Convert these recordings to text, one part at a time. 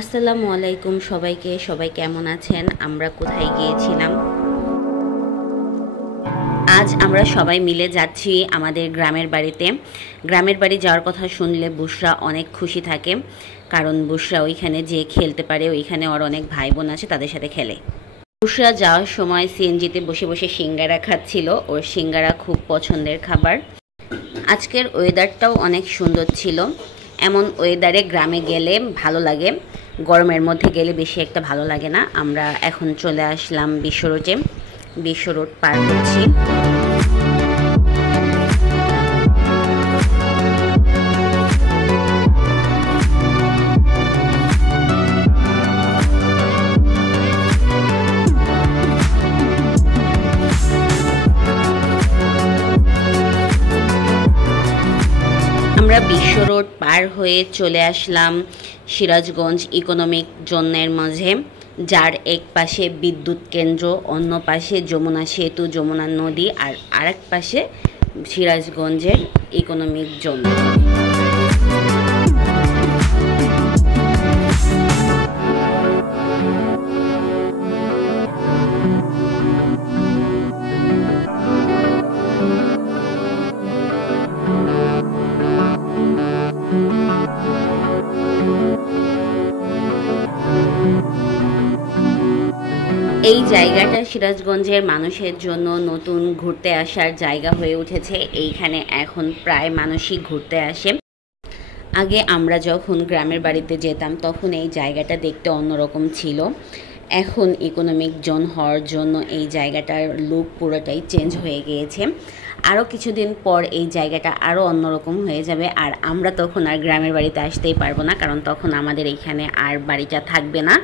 আসসালামু আলাইকুম সবাইকে। সবাই কেমন আছেন? আমরা কোথায় গিয়েছিলাম? আজ আমরা সবাই মিলে যাচ্ছি আমাদের গ্রামের বাড়িতে। গ্রামের বাড়ি যাওয়ার কথা শুনলে বুশরা অনেক খুশি থাকে, কারণ বুশরা ওইখানে যে খেলতে পারে, ওইখানে ওর অনেক ভাই বোন আছে, তাদের সাথে খেলে। বুশরা যাওয়ার সময় সিএনজিতে বসে বসে সিঙ্গারা খাচ্ছিল। ওর সিঙ্গারা খুব পছন্দের খাবার। আজকের ওয়েদারটাও অনেক সুন্দর ছিল। এমন ওয়েদারে গ্রামে গেলে ভালো লাগে, গরমের মধ্যে গেলে বেশি একটা ভালো লাগে না। আমরা এখন চলে আসলাম বিশ্ব রোডে। বিশ্ব রোড পার করছি। আমরা বিশ্ব রোড পার হয়ে চলে আসলাম সিরাজগঞ্জ ইকোনমিক জোনের মাঝে, যার এক পাশে বিদ্যুৎ কেন্দ্র, অন্য পাশে যমুনা সেতু, যমুনা নদী, আর আরেক পাশে সিরাজগঞ্জের ইকোনমিক জোন। এই জায়গাটা সিরাজগঞ্জের মানুষের জন্য নতুন ঘুরতে আসার জায়গা হয়ে উঠেছে। এইখানে এখন প্রায় মানুষই ঘুরতে আসে। আগে আমরা যখন গ্রামের বাড়িতে যেতাম তখন এই জায়গাটা দেখতে অন্যরকম ছিল। এখন ইকোনমিক জোন হওয়ার জন্য এই জায়গাটার লুক পুরোটাই চেঞ্জ হয়ে গিয়েছে। আরও কিছুদিন পর এই জায়গাটা আরও অন্যরকম হয়ে যাবে, আর আমরা তখন আর গ্রামের বাড়িতে আসতেই পারবো না, কারণ তখন আমাদের এইখানে আর বাড়িটা থাকবে না,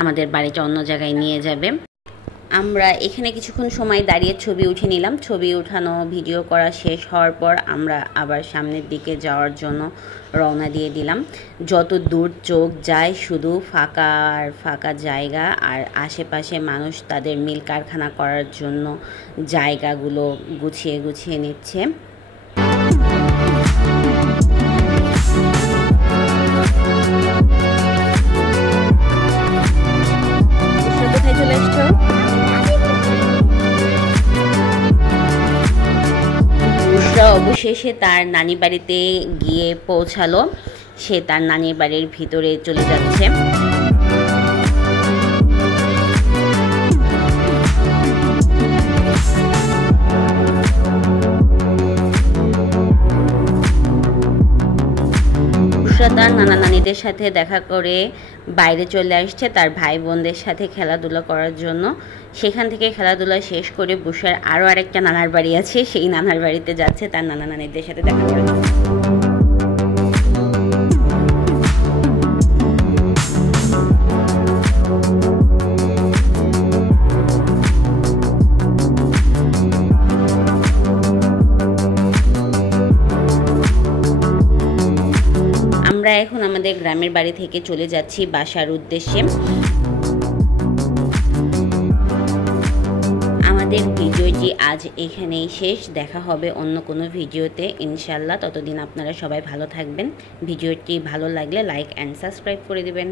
আমাদের বাড়িটা অন্য জায়গায় নিয়ে যাবে। আমরা এখানে কিছুক্ষণ সময় দাঁড়িয়ে ছবি উঠে নিলাম। ছবি উঠানো, ভিডিও করা শেষ হওয়ার পর আমরা আবার সামনের দিকে যাওয়ার জন্য রওনা দিয়ে দিলাম। যত দূর চোখ যায় শুধু ফাঁকা আর ফাঁকা জায়গা, আর আশেপাশে মানুষ তাদের মিল কারখানা করার জন্য জায়গাগুলো গুছিয়ে গুছিয়ে নিচ্ছে। কোথায় চলে আসছো? অবশেষে তার নানি বাড়িতে গিয়ে পৌঁছালো। সে তার নানির বাড়ির ভিতরে চলে যাচ্ছে। তার নানা নানিদের সাথে দেখা করে বাইরে চলে আসছে তার ভাই বোনদের সাথে খেলাধুলা করার জন্য। সেখান থেকে খেলাধুলা শেষ করে বুশরার আরও আরেকটা নানার বাড়ি আছে, সেই নানার বাড়িতে যাচ্ছে তার নানা নানিদের সাথে দেখা করার জন্য। আমরা এখন আমাদের গ্রামের বাড়ি থেকে চলে যাচ্ছি বাসার উদ্দেশ্যে। আমাদের ভিডিওটি আজ এখানেই শেষ। দেখা হবে অন্য কোনো ভিডিওতে ইনশাল্লাহ। ততদিন আপনারা সবাই ভালো থাকবেন। ভিডিওটি ভালো লাগলে লাইক অ্যান্ড সাবস্ক্রাইব করে দিবেন।